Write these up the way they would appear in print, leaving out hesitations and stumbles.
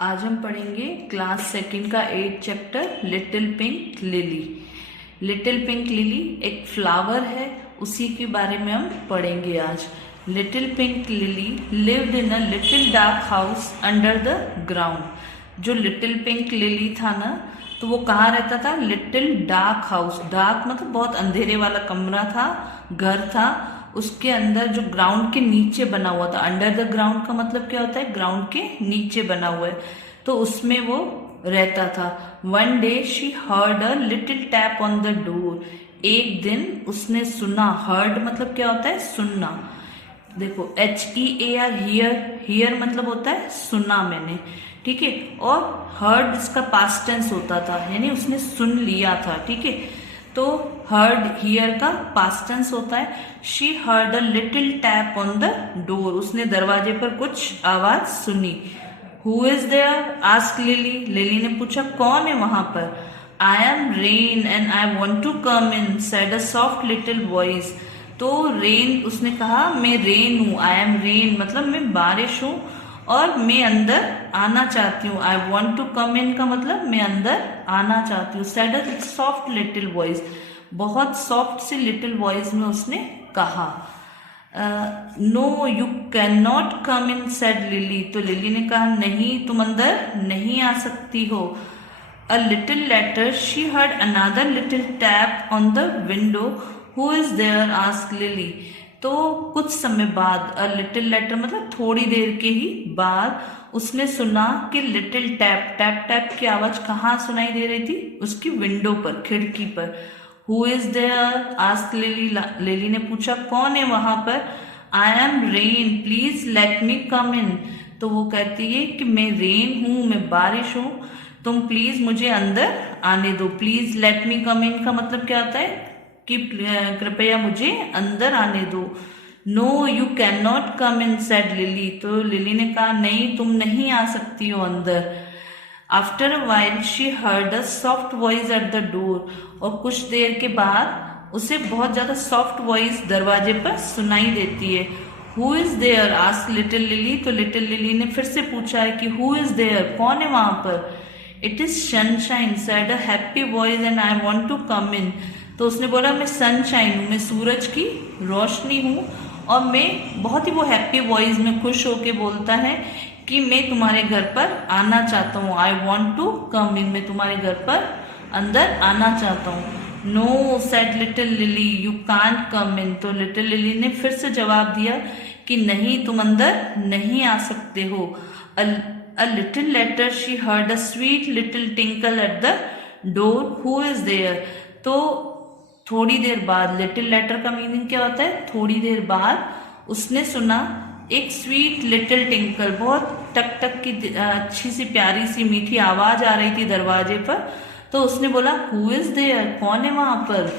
आज हम पढ़ेंगे क्लास सेकंड का 8 chapter little pink lily. Little pink lily एक फ्लावर है, उसी के बारे में हम पढ़ेंगे आज। Little pink lily lived in a little dark house under the ground. जो लिटिल पिंक लिली था ना, तो वो कहाँ रहता था? Little dark house. डार्क मतलब बहुत अंधेरे वाला कमरा था, घर था, उसके अंदर जो ग्राउंड के नीचे बना हुआ था। अंडर द ग्राउंड का मतलब क्या होता है? ग्राउंड के नीचे बना हुआ है, तो उसमें वो रहता था। One day she heard a little tap on the door. एक दिन उसने सुना। हर्ड मतलब क्या होता है? सुनना। देखो HEAR, हियर। हियर मतलब होता है सुना मैंने, ठीक है। और हर्ड इसका पास्ट टेंस होता था, यानी उसने सुन लिया था, ठीक है। तो हर्ड हियर का पास्ट टेंस होता है। She heard a little tap on the door. उसने दरवाजे पर कुछ आवाज सुनी। Who is there? Ask Lily. Lily ने पूछा कौन है वहां पर? I am rain and I want to come in, said a soft little voice. तो रेन, उसने कहा मैं रेन हूँ। आई एम रेन मतलब मैं बारिश हूँ और मैं अंदर आना चाहती हूँ। आई वॉन्ट टू कम इन का मतलब मैं अंदर आना चाहती हूँ। Said a soft little voice, बहुत सॉफ्ट सी लिटिल वॉइस में उसने कहा। No you can not come in, said Lily. तो लिली ने कहा नहीं, तुम अंदर नहीं आ सकती हो। A little later she heard another little tap on the window. Who is there? Ask Lily. तो कुछ समय बाद, अ लिटिल लेटर मतलब थोड़ी देर के ही बाद, उसने सुना कि लिटिल टैप, टैप टैप की आवाज कहाँ सुनाई दे रही थी? उसकी विंडो पर, खिड़की पर। Who is there? Ask Lily. Lily ने पूछा कौन है वहां पर? I am rain, please let me come in. तो वो कहती है कि मैं रेन हूं, मैं बारिश हूं, तुम प्लीज मुझे अंदर आने दो। प्लीज लेट मी कम इन का मतलब क्या होता है? कि कृपया मुझे अंदर आने दो। No you can not come in, said Lily. तो लिली ने कहा नहीं, तुम नहीं आ सकती हो अंदर। After a while she heard a soft voice at the door. और कुछ देर के बाद उसे बहुत ज्यादा सॉफ्ट वॉइस दरवाजे पर सुनाई देती है। Who is there? Ask little Lily. तो लिटिल लिली ने फिर से पूछा है कि हु इज देयर, कौन है वहां पर? It is sunshine, said a happy voice and I want to come in. तो उसने बोला मैं सनशाइन हूँ, मैं सूरज की रोशनी हूँ, और मैं बहुत ही वो हैप्पी वॉइस में खुश होके बोलता है कि मैं तुम्हारे घर पर आना चाहता हूँ। आई वॉन्ट टू कम इन, मैं तुम्हारे घर पर अंदर आना चाहता हूँ। No, said little Lily, you can't come in. तो लिटिल लिली ने फिर से जवाब दिया कि नहीं, तुम अंदर नहीं आ सकते हो। A little later she heard a sweet little tinkle at the door. Who is there? तो थोड़ी देर बाद, लिटिल लेटर का मीनिंग क्या होता है? थोड़ी देर बाद उसने सुना एक स्वीट लिटिल टिंकल, बहुत टक टक की अच्छी सी प्यारी सी मीठी आवाज आ रही थी दरवाजे पर। तो उसने बोला हु इज देयर? कौन है वहां पर?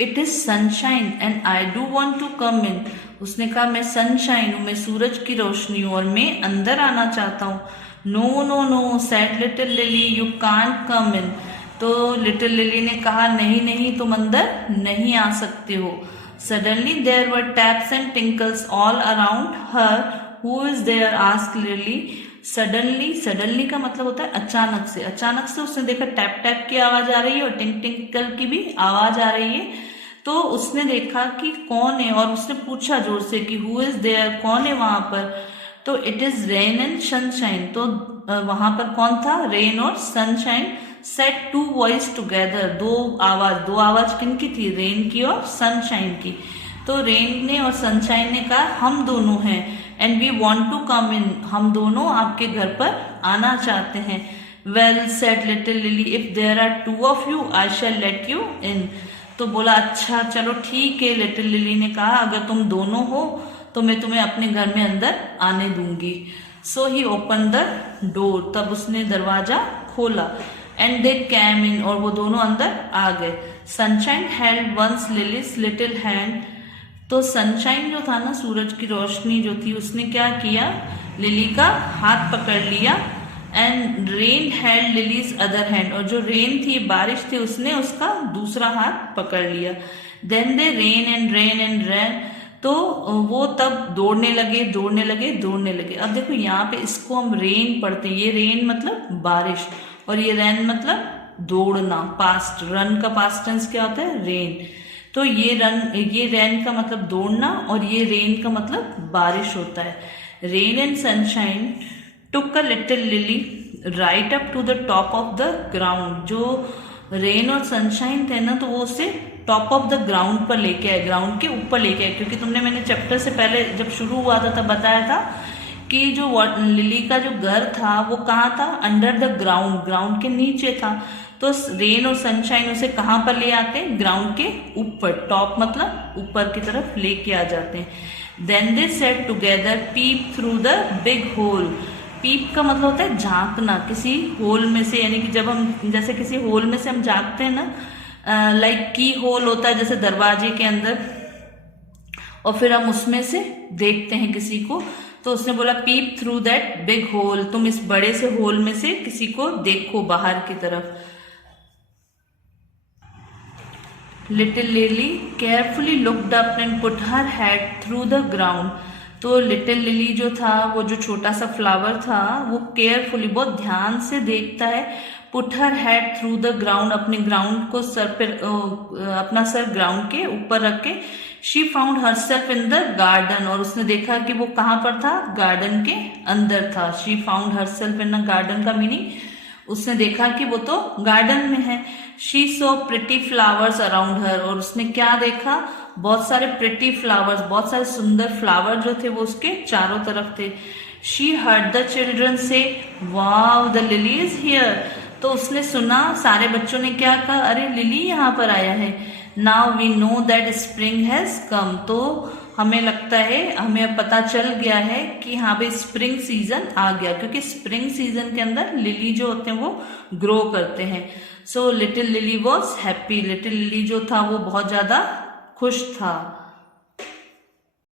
It is sunshine and I do want to come in. उसने कहा मैं सनशाइन हूँ, मैं सूरज की रोशनी हूँ और मैं अंदर आना चाहता हूँ। No no no, said little Lily, you can't come in. तो लिटिल लिली ने कहा नहीं नहीं, तुम अंदर नहीं आ सकते हो। Suddenly there were taps and tinkles all around her. Who is there? Ask Lily. Suddenly, suddenly का मतलब होता है अचानक से। अचानक से उसने देखा टैप टैप की आवाज आ रही है और टिंक टिंकल की भी आवाज आ रही है। तो उसने देखा कि कौन है, और उसने पूछा जोर से कि हु इज देयर, कौन है वहां पर? तो it is rain and sunshine. तो वहां पर कौन था? रेन और sunshine. Said two voice together, दो आवाज किनकी थी? रेन की और सनशाइन की। तो रेन ने और सनशाइन ने कहा हम दोनों हैं, and we want to come in, हम दोनों आपके घर पर आना चाहते हैं। Well, said little Lily, if there are two of you I shall let you in. तो बोला अच्छा चलो ठीक है, लिटिल लिली ने कहा अगर तुम दोनों हो तो मैं तुम्हें अपने घर में अंदर आने दूंगी। सो ही ओपन द डोर, तब उसने दरवाजा खोला। एंड दे कैम इन, और वो दोनों अंदर आ गए। Sunshine held once Lily's little hand. तो सनशाइन जो था ना, सूरज की रोशनी जो थी, उसने क्या किया? लिली का हाथ पकड़ लिया। And rain held lilies other hand, और जो रेन थी, बारिश थी, उसने उसका दूसरा हाथ पकड़ लिया। Then they ran and ran and ran. तो वो तब दौड़ने लगे। अब देखो यहाँ पे इसको हम रेन पढ़ते हैं, ये रेन मतलब बारिश, और ये रैन मतलब दौड़ना, पास्ट, रन का पास्ट टेंस क्या होता है, रेन। तो ये रैन का मतलब दौड़ना और ये रेन का मतलब बारिश होता है। Rain and sunshine took a little Lily right up to the top of the ground. जो रेन और सनशाइन थे ना, तो वो उसे टॉप ऑफ द ग्राउंड पर लेके आए, ग्राउंड के ऊपर लेके आए। क्योंकि मैंने चैप्टर से पहले जब शुरू हुआ था तब बताया था कि जो लिली का जो घर था वो कहाँ था, अंडर द ग्राउंड, ग्राउंड के नीचे था। तो रेन और सनशाइन उसे कहाँ पर ले आते हैं, ग्राउंड के ऊपर, टॉप मतलब ऊपर की तरफ लेके आ जाते हैं। Then they sat together peep through the big hole. Peep का मतलब होता है झांकना किसी होल में से, यानी कि जब हम जैसे किसी होल में से हम झांकते हैं ना, लाइक की होल होता है जैसे दरवाजे के अंदर, और फिर हम उसमें से देखते हैं किसी को। तो उसने बोला पीप थ्रू दैट बिग होल, तुम इस बड़े से होल में से किसी को देखो बाहर की तरफ। Little lily carefully looked up and put her head through the ground. तो लिटिल लिली जो था, वो जो छोटा सा फ्लावर था, वो केयरफुली, बहुत ध्यान से देखता है। Put her head through the ground, अपने ग्राउंड को सर पे, अपना सर ग्राउंड के ऊपर रख के। She found herself in the garden, और उसने देखा कि वो कहाँ पर था, गार्डन के अंदर था। She found herself in the garden का मीनिंग, उसने देखा कि वो तो गार्डन में है। She saw pretty flowers around her, और उसने क्या देखा, बहुत सारे प्रिटी फ्लावर्स, बहुत सारे सुंदर फ्लावर जो थे वो उसके चारों तरफ थे। शी हर्ड द चिल्ड्रन से वाव द लिली इज हियर। तो उसने सुना, सारे बच्चों ने क्या कहा, अरे लिली यहाँ पर आया है। Now we know that spring has come. तो हमें लगता है, हमें पता चल गया है कि हाँ भाई स्प्रिंग सीजन आ गया, क्योंकि स्प्रिंग सीजन के अंदर लिली जो होते हैं वो ग्रो करते हैं। So little lily was happy, little lily जो था वो बहुत ज्यादा खुश था।